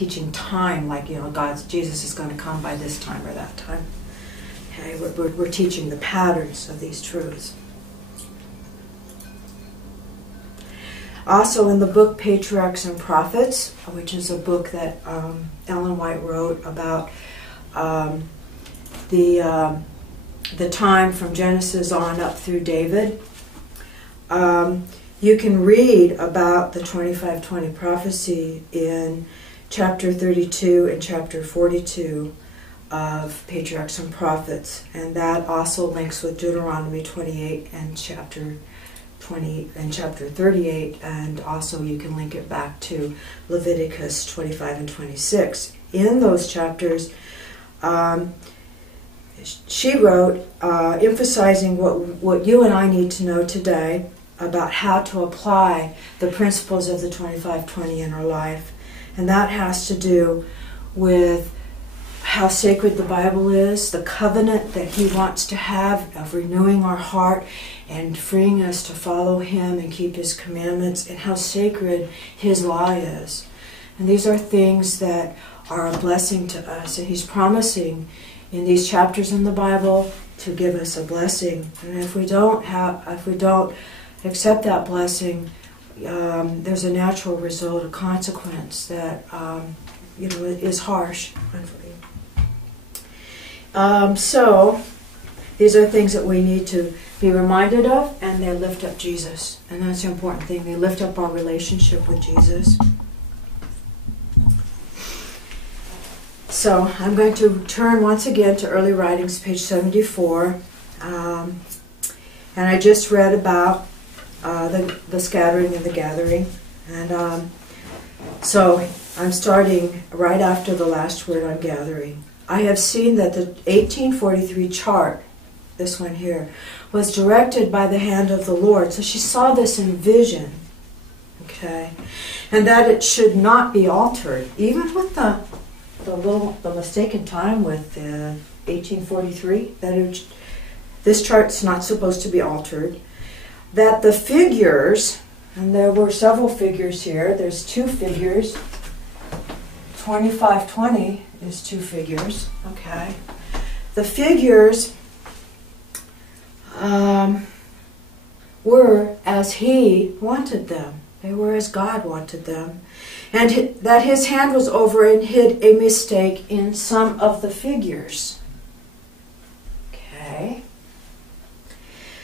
teaching time, like, Jesus is going to come by this time or that time. Okay, we're teaching the patterns of these truths. Also in the book Patriarchs and Prophets, which is a book that Ellen White wrote about the time from Genesis on up through David, you can read about the 2520 prophecy in chapter 32 and chapter 42 of Patriarchs and Prophets, and that also links with Deuteronomy 28 and chapter 20 and chapter 38, and also you can link it back to Leviticus 25 and 26. In those chapters, she wrote, emphasizing what you and I need to know today about how to apply the principles of the 2520 in our life. And that has to do with how sacred the Bible is, the covenant that He wants to have of renewing our heart and freeing us to follow Him and keep His commandments, and how sacred His law is. And these are things that are a blessing to us. And He's promising in these chapters in the Bible to give us a blessing. And if we don't accept that blessing, there's a natural result, a consequence that is harsh. So these are things that we need to be reminded of, and they lift up Jesus, and that's the important thing. They lift up our relationship with Jesus. So I'm going to turn once again to Early Writings, page 74, and I just read about the scattering and the gathering, and so I'm starting right after the last word on gathering. I have seen that the 1843 chart, this one here, was directed by the hand of the Lord. So she saw this in vision, okay, and that it should not be altered, even with the mistaken time with 1843. This chart's not supposed to be altered. That the figures, and there were several figures here. There's two figures. 2520 is two figures. Okay. The figures were as He wanted them. They were as God wanted them. And that His hand was over and hid a mistake in some of the figures. Okay.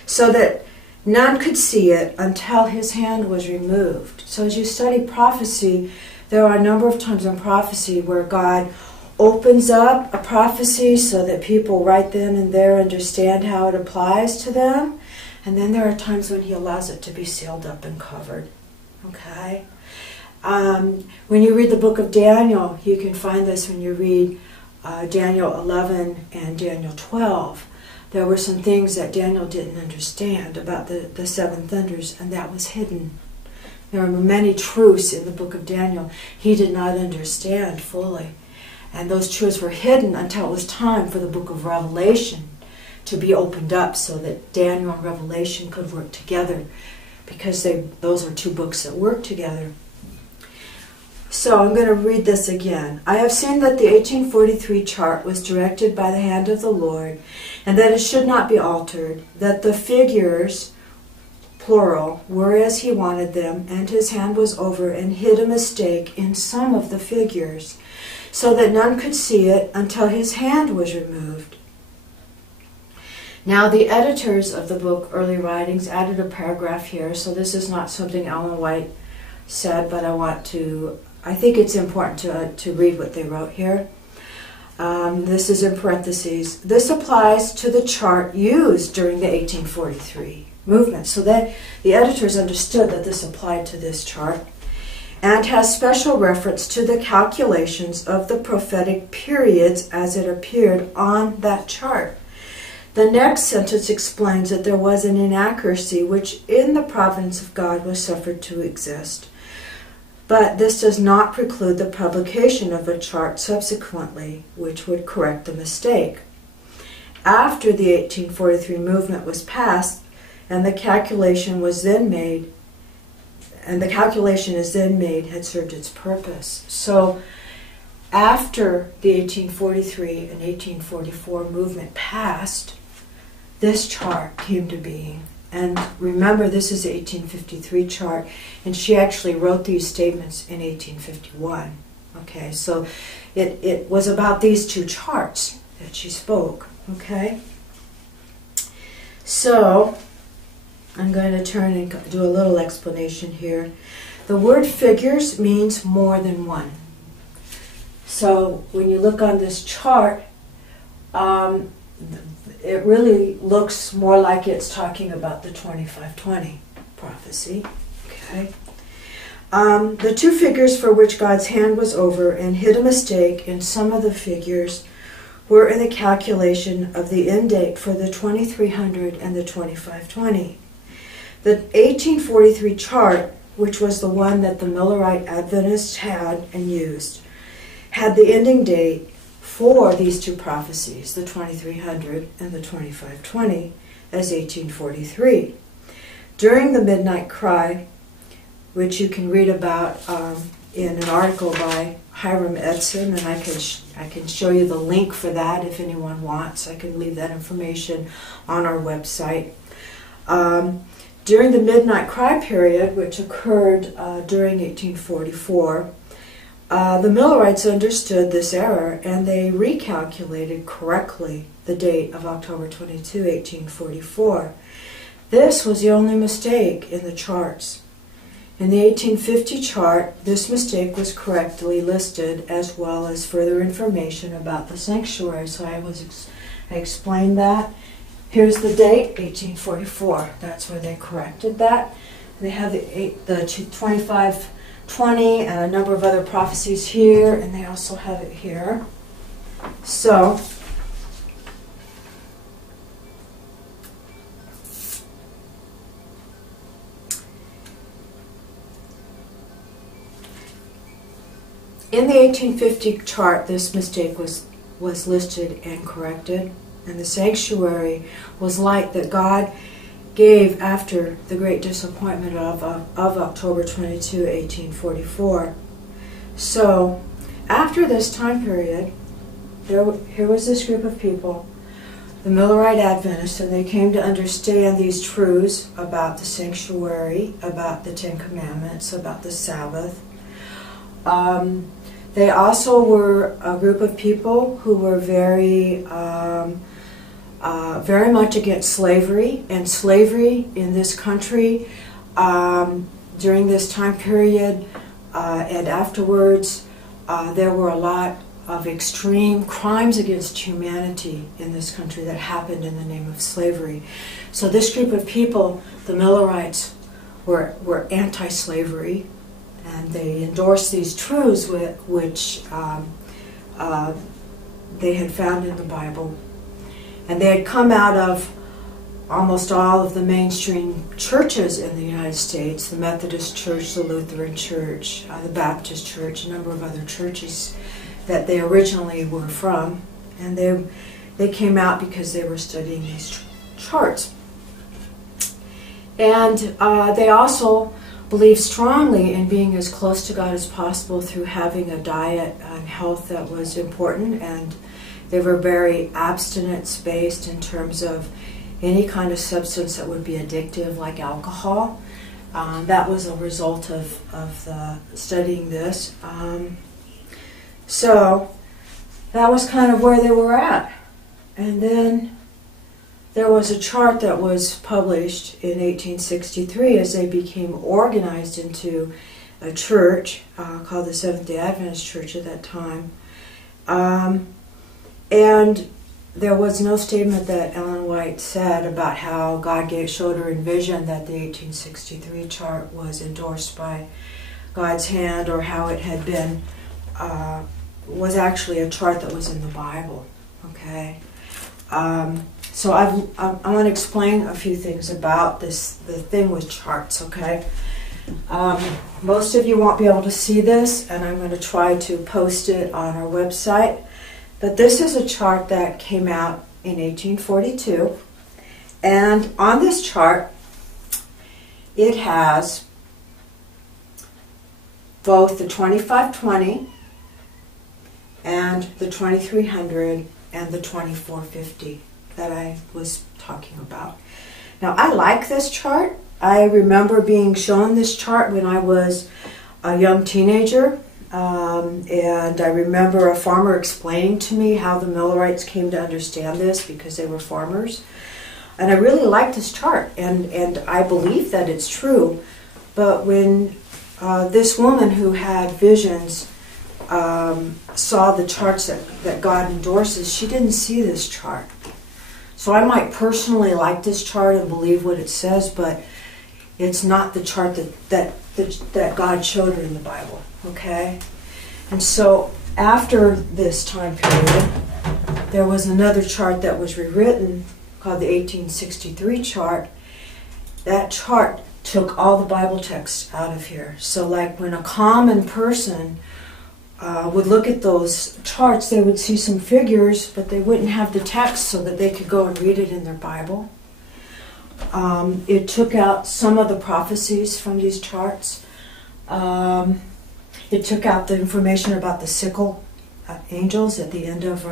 So that none could see it until His hand was removed. So as you study prophecy, there are a number of times in prophecy where God opens up a prophecy so that people right then and there understand how it applies to them. And then there are times when He allows it to be sealed up and covered. Okay? When you read the book of Daniel, you can find this when you read Daniel 11 and Daniel 12. There were some things that Daniel didn't understand about the seven thunders, and that was hidden. There are many truths in the book of Daniel he did not understand fully. And those truths were hidden until it was time for the book of Revelation to be opened up so that Daniel and Revelation could work together, because those are two books that work together. So I'm going to read this again. I have seen that the 1843 chart was directed by the hand of the Lord, and that it should not be altered, that the figures, plural, were as He wanted them, and His hand was over and hid a mistake in some of the figures, so that none could see it until His hand was removed. Now the editors of the book Early Writings added a paragraph here, so this is not something Ellen White said, but I think it's important to read what they wrote here. This is in parentheses. This applies to the chart used during the 1843 movement. So that the editors understood that this applied to this chart, and has special reference to the calculations of the prophetic periods as it appeared on that chart. The next sentence explains that there was an inaccuracy which in the providence of God was suffered to exist. But this does not preclude the publication of a chart subsequently, which would correct the mistake. After the 1843 movement was passed, and the calculation is then made, had served its purpose. So after the 1843 and 1844 movement passed, this chart came to being. And remember, this is the 1853 chart, and she actually wrote these statements in 1851. Okay, so it was about these two charts that she spoke. Okay, so I'm going to turn and do a little explanation here. The word figures means more than one. So when you look on this chart, it really looks more like it's talking about the 2520 prophecy. Okay. The two figures for which God's hand was over and hid a mistake in some of the figures were in the calculation of the end date for the 2300 and the 2520. The 1843 chart, which was the one that the Millerite Adventists had and used, had the ending date for these two prophecies, the 2300 and the 2520, as 1843. During the Midnight Cry, which you can read about in an article by Hiram Edson, and I can show you the link for that if anyone wants. I can leave that information on our website. During the Midnight Cry period, which occurred during 1844, the Millerites understood this error, and they recalculated correctly the date of October 22, 1844. This was the only mistake in the charts. In the 1850 chart, this mistake was correctly listed, as well as further information about the sanctuary. So I explained that. Here's the date, 1844. That's where they corrected that. They have the 2520 and a number of other prophecies here, and they also have it here. So in the 1850 chart, this mistake was listed and corrected, and the sanctuary was light that God gave after the great disappointment of October 22, 1844. So, after this time period, here was this group of people, the Millerite Adventists, and they came to understand these truths about the sanctuary, about the Ten Commandments, about the Sabbath. They also were a group of people who were very much against slavery, and slavery in this country during this time period and afterwards, there were a lot of extreme crimes against humanity in this country that happened in the name of slavery. So this group of people, the Millerites, were anti-slavery, and they endorsed these truths which they had found in the Bible. And they had come out of almost all of the mainstream churches in the United States, the Methodist Church, the Lutheran Church, the Baptist Church, a number of other churches that they originally were from. And they came out because they were studying these charts. And they also believed strongly in being as close to God as possible through having a diet and health that was important, and they were very abstinence-based in terms of any kind of substance that would be addictive, like alcohol. That was a result of studying this. So that was kind of where they were at. And then there was a chart that was published in 1863 as they became organized into a church called the Seventh-day Adventist Church at that time. And there was no statement that Ellen White said about how God showed her in vision that the 1863 chart was endorsed by God's hand, or how it had been, was actually a chart that was in the Bible. Okay? So I want to explain a few things about the thing with charts, okay? Most of you won't be able to see this, and I'm going to try to post it on our website. But this is a chart that came out in 1842. And on this chart, it has both the 2520 and the 2300 and the 2450 that I was talking about. Now, I like this chart. I remember being shown this chart when I was a young teenager, and I remember a farmer explaining to me how the Millerites came to understand this because they were farmers. And I really like this chart, and I believe that it's true. But when this woman who had visions saw the charts that God endorses, she didn't see this chart. So I might personally like this chart and believe what it says, but it's not the chart that God showed her in the Bible, okay? And so after this time period, there was another chart that was rewritten called the 1863 chart. That chart took all the Bible texts out of here. So like when a common person would look at those charts, they would see some figures, but they wouldn't have the text so that they could go and read it in their Bible. It took out some of the prophecies from these charts. It took out the information about the sickle angels at the end of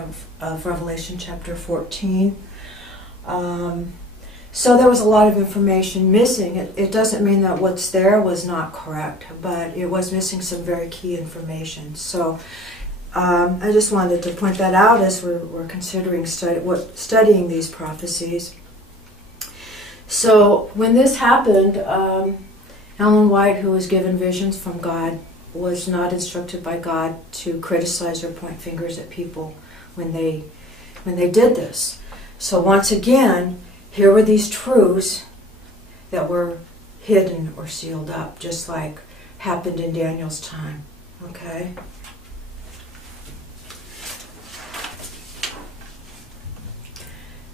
Revelation chapter 14. So there was a lot of information missing. It doesn't mean that what's there was not correct, but it was missing some very key information. So I just wanted to point that out as we're considering studying these prophecies. So when this happened, Ellen White, who was given visions from God, was not instructed by God to criticize or point fingers at people when they did this. So once again, here were these truths that were hidden or sealed up, just like happened in Daniel's time. Okay?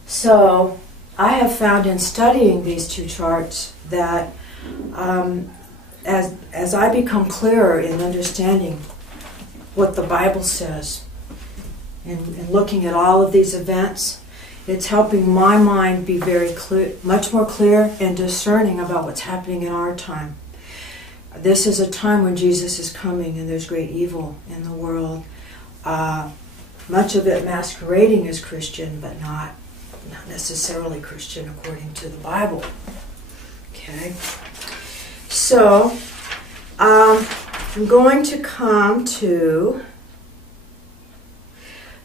So I have found in studying these two charts that as I become clearer in understanding what the Bible says and looking at all of these events, it's helping my mind be very clear, much more clear and discerning about what's happening in our time. This is a time when Jesus is coming and there's great evil in the world. Much of it masquerading as Christian, but not necessarily Christian according to the Bible. Okay? So, I'm going to come to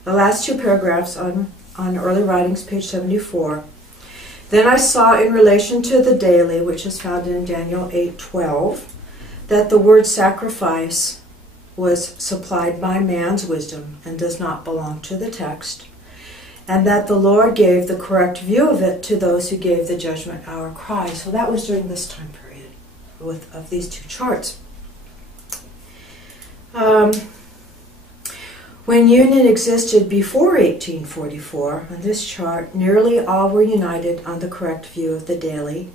the last two paragraphs on Early Writings, page 74. Then I saw in relation to the daily, which is found in Daniel 8:12, that the word sacrifice was supplied by man's wisdom and does not belong to the text, and that the Lord gave the correct view of it to those who gave the judgment hour cry. So that was during this time period of these two charts. When union existed before 1844, on this chart, nearly all were united on the correct view of the daily,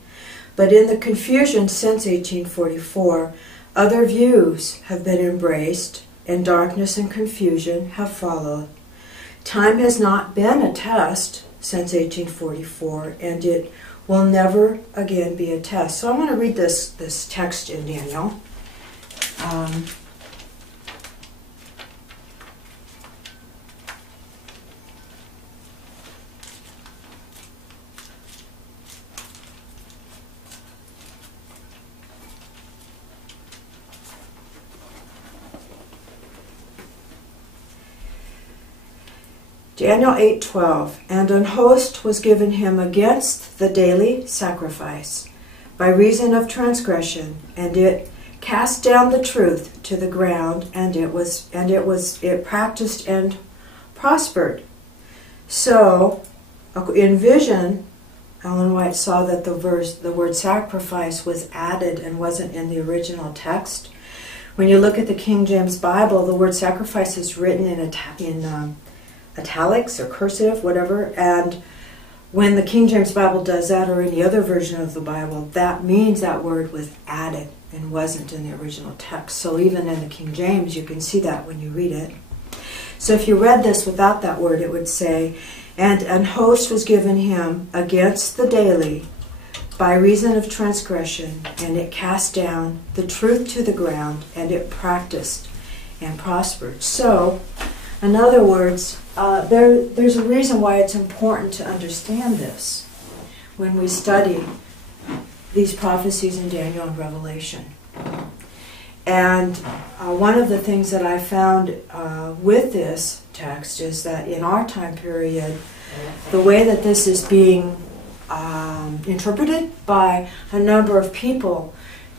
but in the confusion since 1844, other views have been embraced, and darkness and confusion have followed. Time has not been a test since 1844, and it will never again be a test. So I'm going to read this text in Daniel. Daniel 8:12, and an host was given him against the daily sacrifice by reason of transgression, and it cast down the truth to the ground, and it practiced and prospered. So, in vision, Ellen White saw that the word sacrifice was added and wasn't in the original text. When you look at the King James Bible, the word sacrifice is written in italics or cursive, whatever, and when the King James Bible does that, or any other version of the Bible, that means that word was added and wasn't in the original text. So even in the King James, you can see that when you read it. So if you read this without that word, it would say, and an host was given him against the daily by reason of transgression, and it cast down the truth to the ground, and it practiced and prospered. So In other words, there's a reason why it's important to understand this when we study these prophecies in Daniel and Revelation. And one of the things that I found with this text is that in our time period, the way that this is being interpreted by a number of people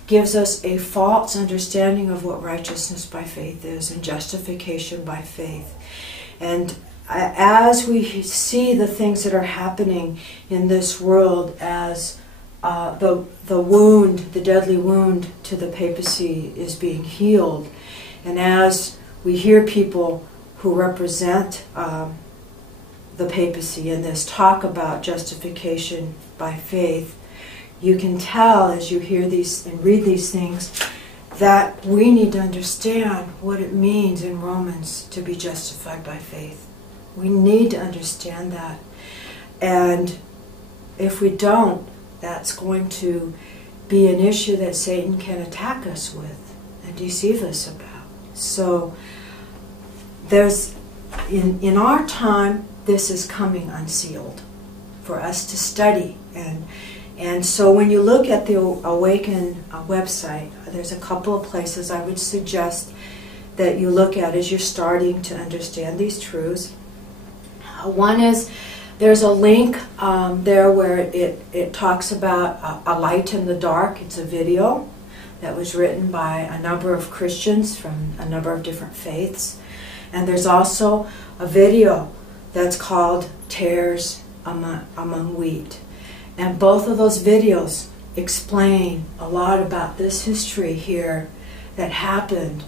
gives us a false understanding of what righteousness by faith is and justification by faith. And as we see the things that are happening in this world as the wound, the deadly wound to the papacy is being healed, and as we hear people who represent the papacy in this talk about justification by faith, you can tell as you hear these and read these things that we need to understand what it means in Romans to be justified by faith. We need to understand that. And if we don't, that's going to be an issue that Satan can attack us with and deceive us about. So there's, in our time, this is coming unsealed for us to study. And so when you look at the Awaken website, there's a couple of places I would suggest that you look at as you're starting to understand these truths. One is, there's a link there where it talks about a light in the dark. It's a video that was written by a number of Christians from a number of different faiths. And there's also a video that's called Tares Among Wheat. And both of those videos explain a lot about this history here that happened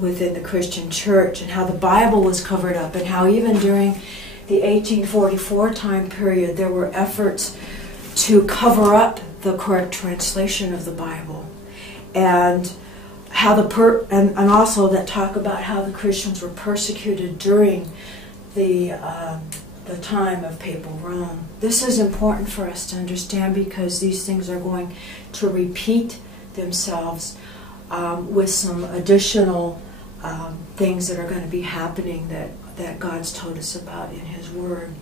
within the Christian church, and how the Bible was covered up, and how even during the 1844 time period there were efforts to cover up the correct translation of the Bible, and how and also that talk about how the Christians were persecuted during the time of papal Rome. This is important for us to understand because these things are going to repeat themselves with some additional things that are going to be happening that God's told us about in His Word.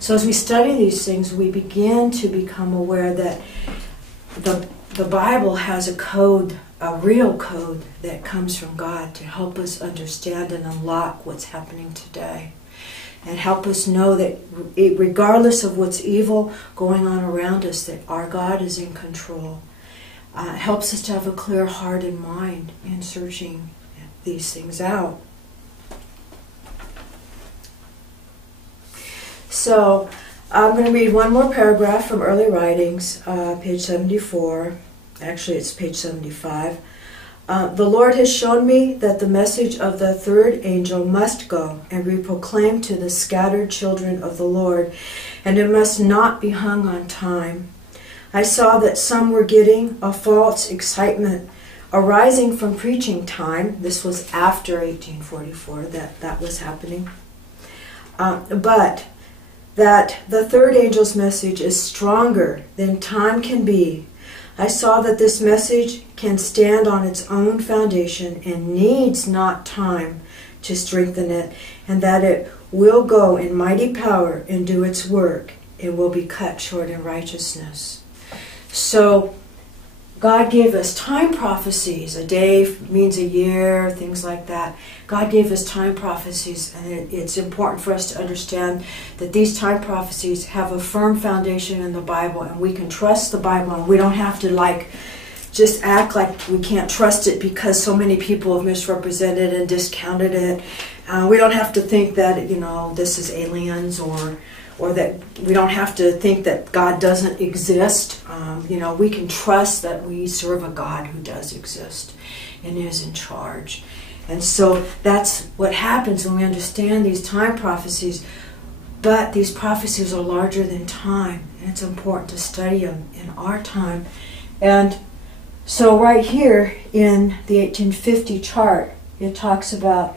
So as we study these things, we begin to become aware that the Bible has a code, a real code that comes from God to help us understand and unlock what's happening today. And help us know that regardless of what's evil going on around us, that our God is in control. It helps us to have a clear heart and mind in searching these things out. So I'm going to read one more paragraph from Early Writings, page 74. Actually, it's page 75. The Lord has shown me that the message of the third angel must go and be proclaimed to the scattered children of the Lord, and it must not be hung on time. I saw that some were getting a false excitement arising from preaching time. This was after 1844 that was happening. But that the third angel's message is stronger than time can be. I saw that this message can stand on its own foundation and needs not time to strengthen it, and that it will go in mighty power and do its work, and will be cut short in righteousness. So God gave us time prophecies. A day means a year, things like that. God gave us time prophecies, and it's important for us to understand that these time prophecies have a firm foundation in the Bible, and we can trust the Bible, and we don't have to just act like we can't trust it because so many people have misrepresented and discounted it. We don't have to think that, this is aliens, or that we don't have to think that God doesn't exist. We can trust that we serve a God who does exist and is in charge. And so that's what happens when we understand these time prophecies. But these prophecies are larger than time, and it's important to study them in our time. And so right here in the 1850 chart, it talks about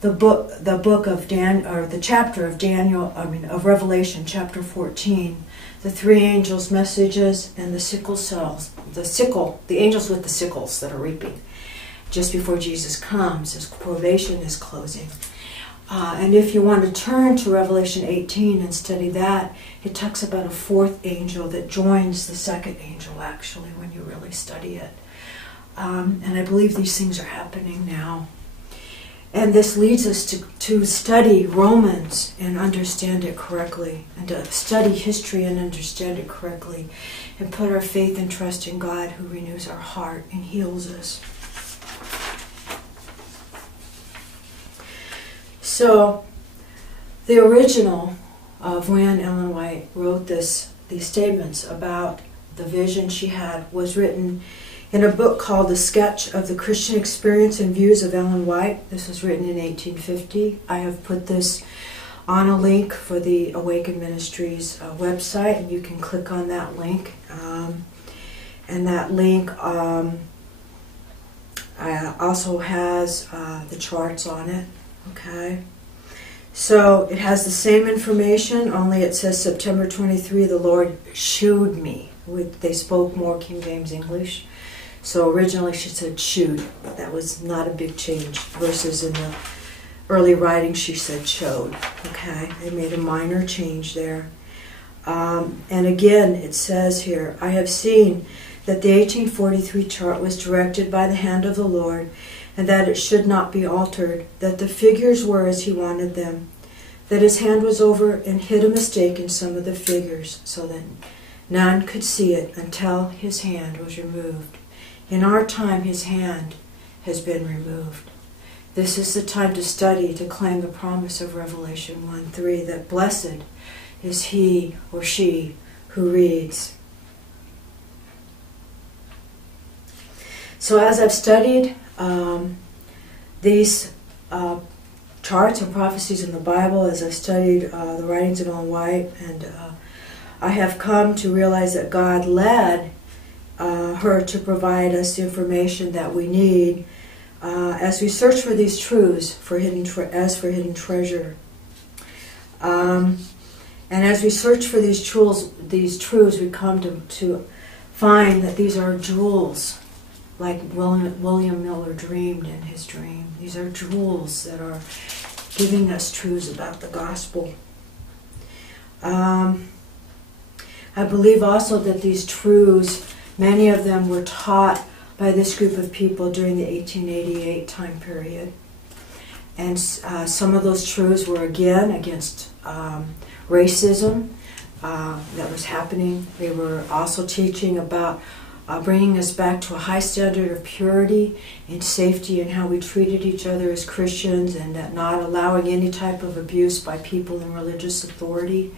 the book of Daniel, or the chapter of of Revelation, chapter 14, the three angels' messages and the sickle cells, the angels with the sickles that are reaping. just before Jesus comes. His probation is closing. And if you want to turn to Revelation 18 and study that, it talks about a fourth angel that joins the second angel, actually, when you really study it. And I believe these things are happening now. And this leads us to study Romans and understand it correctly, and to study history and understand it correctly, and put our faith and trust in God, who renews our heart and heals us. So, the original of when Ellen White wrote these statements about the vision she had was written in a book called The Sketch of the Christian Experience and Views of Ellen White. This was written in 1850. I have put this on a link for the Awaken Ministries website, and you can click on that link. And that link also has the charts on it. Okay, so it has the same information, only it says September 23, the Lord shewed me. They spoke more King James English. So originally she said shewed. That was not a big change. Versus in the early writing she said showed. Okay, they made a minor change there. And again it says here, I have seen that the 1843 chart was directed by the hand of the Lord, and that it should not be altered, that the figures were as he wanted them, that his hand was over and hid a mistake in some of the figures, so that none could see it until his hand was removed. In our time, his hand has been removed. This is the time to study, to claim the promise of Revelation 1:3, that blessed is he or she who reads. So as I've studied these charts and prophecies in the Bible, as I've studied the writings of Ellen White, and I have come to realize that God led her to provide us the information that we need as we search for these truths, for hidden treasure. And as we search for these truths, we come to find that these are jewels, like William Miller dreamed in his dream. These are jewels that are giving us truths about the gospel. I believe also that these truths, many of them were taught by this group of people during the 1888 time period. And some of those truths were again against racism that was happening. They were also teaching about bringing us back to a high standard of purity and safety and how we treated each other as Christians, and that not allowing any type of abuse by people in religious authority.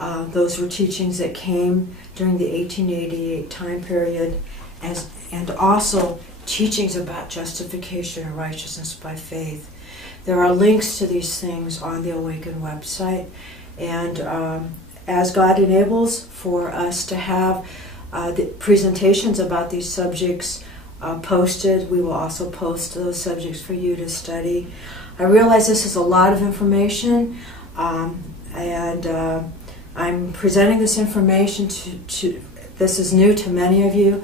Those were teachings that came during the 1888 time period, and also teachings about justification and righteousness by faith. There are links to these things on the Awaken website, and as God enables for us to have the presentations about these subjects posted, we will also post those subjects for you to study. I realize this is a lot of information, and I'm presenting this information this is new to many of you,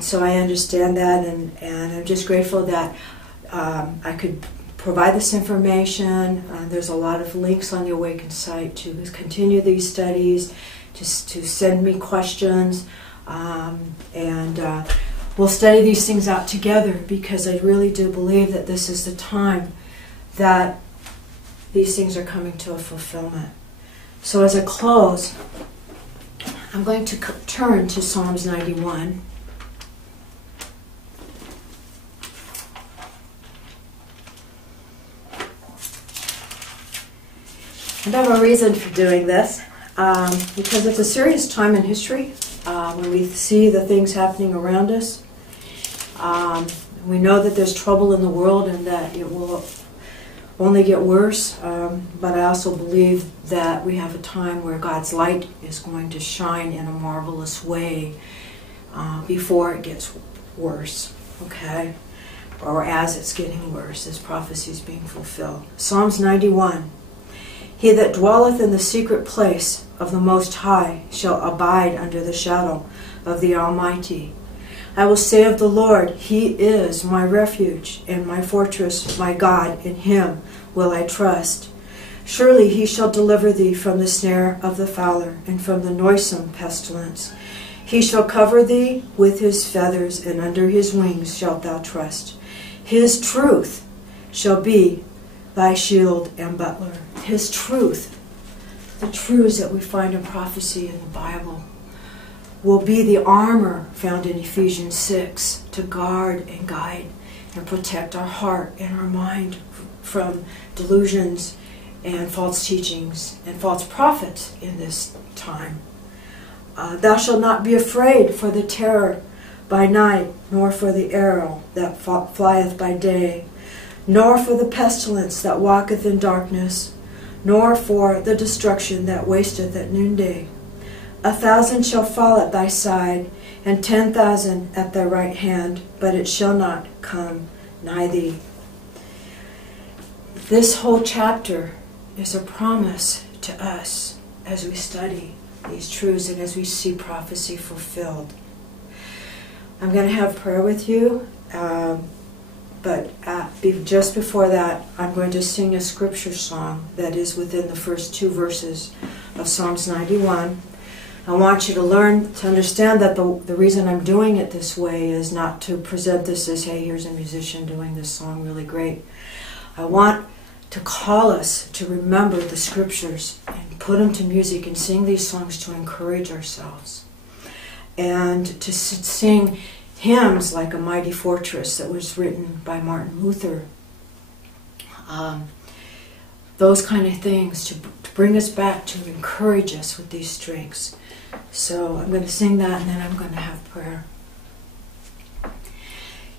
so I understand that, and I'm just grateful that I could provide this information. There's a lot of links on the Awaken site to continue these studies, to send me questions, and we'll study these things out together, because I really do believe that this is the time that these things are coming to a fulfillment. So as I close, I'm going to turn to Psalms 91. And I have a reason for doing this, because it's a serious time in history when we see the things happening around us. We know that there's trouble in the world and that it will only get worse, but I also believe that we have a time where God's light is going to shine in a marvelous way before it gets worse, okay? Or as it's getting worse, as prophecy is being fulfilled. Psalms 91. He that dwelleth in the secret place of the Most High shall abide under the shadow of the Almighty. I will say of the Lord, He is my refuge and my fortress, my God, in Him will I trust. Surely He shall deliver thee from the snare of the fowler and from the noisome pestilence. He shall cover thee with His feathers, and under His wings shalt thou trust. His truth shall be thy shield and buckler. His truth, the truths that we find in prophecy in the Bible, will be the armor found in Ephesians 6 to guard and guide and protect our heart and our mind from delusions and false teachings and false prophets in this time. Thou shalt not be afraid for the terror by night, nor for the arrow that flieth by day, nor for the pestilence that walketh in darkness, nor for the destruction that wasteth at noonday. 1,000 shall fall at thy side, and 10,000 at thy right hand, but it shall not come nigh thee. This whole chapter is a promise to us as we study these truths and as we see prophecy fulfilled. I'm going to have prayer with you, but just before that, I'm going to sing a scripture song that is within the first 2 verses of Psalms 91. I want you to learn to understand that the reason I'm doing it this way is not to present this as, hey, here's a musician doing this song really great. I want to call us to remember the scriptures and put them to music and sing these songs to encourage ourselves. And to sing hymns like A Mighty Fortress that was written by Martin Luther. Those kind of things to bring us back, to encourage us with these strengths. So I'm going to sing that and then I'm going to have prayer.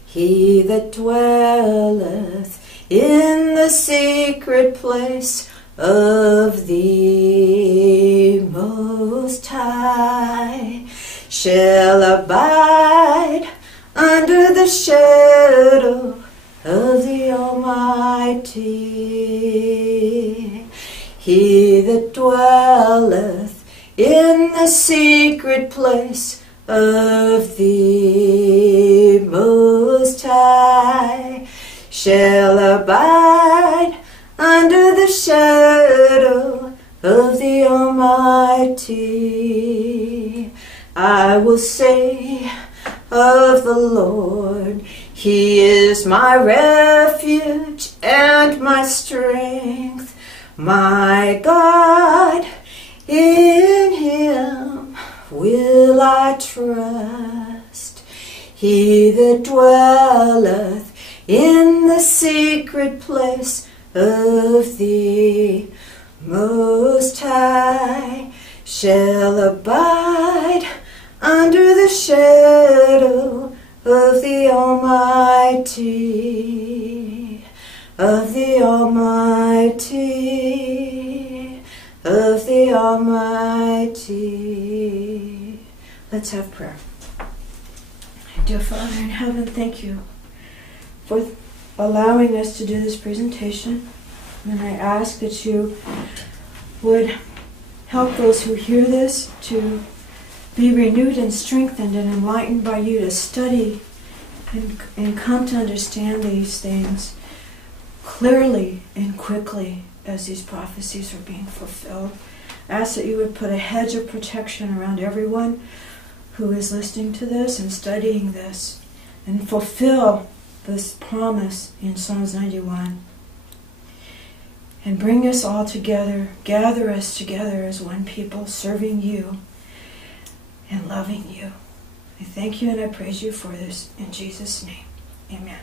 He that dwelleth in the secret place of the Most High shall abide under the shadow of the Almighty. He that dwelleth in the secret place of the Most High shall abide under the shadow of the Almighty. I will say of the Lord, He is my refuge and my strength, my God, in Him will I trust. He that dwelleth in the secret place of the Most High shall abide under the shadow of the Almighty, of the Almighty, of the Almighty. Let's have prayer. Dear Father in heaven, thank you for allowing us to do this presentation. And I ask that you would help those who hear this to be renewed and strengthened and enlightened by you to study and come to understand these things clearly and quickly as these prophecies are being fulfilled. I ask that you would put a hedge of protection around everyone who is listening to this and studying this and fulfill this promise in Psalms 91. And bring us all together, gather us together as one people, serving you and loving you. I thank you and I praise you for this in Jesus' name. Amen.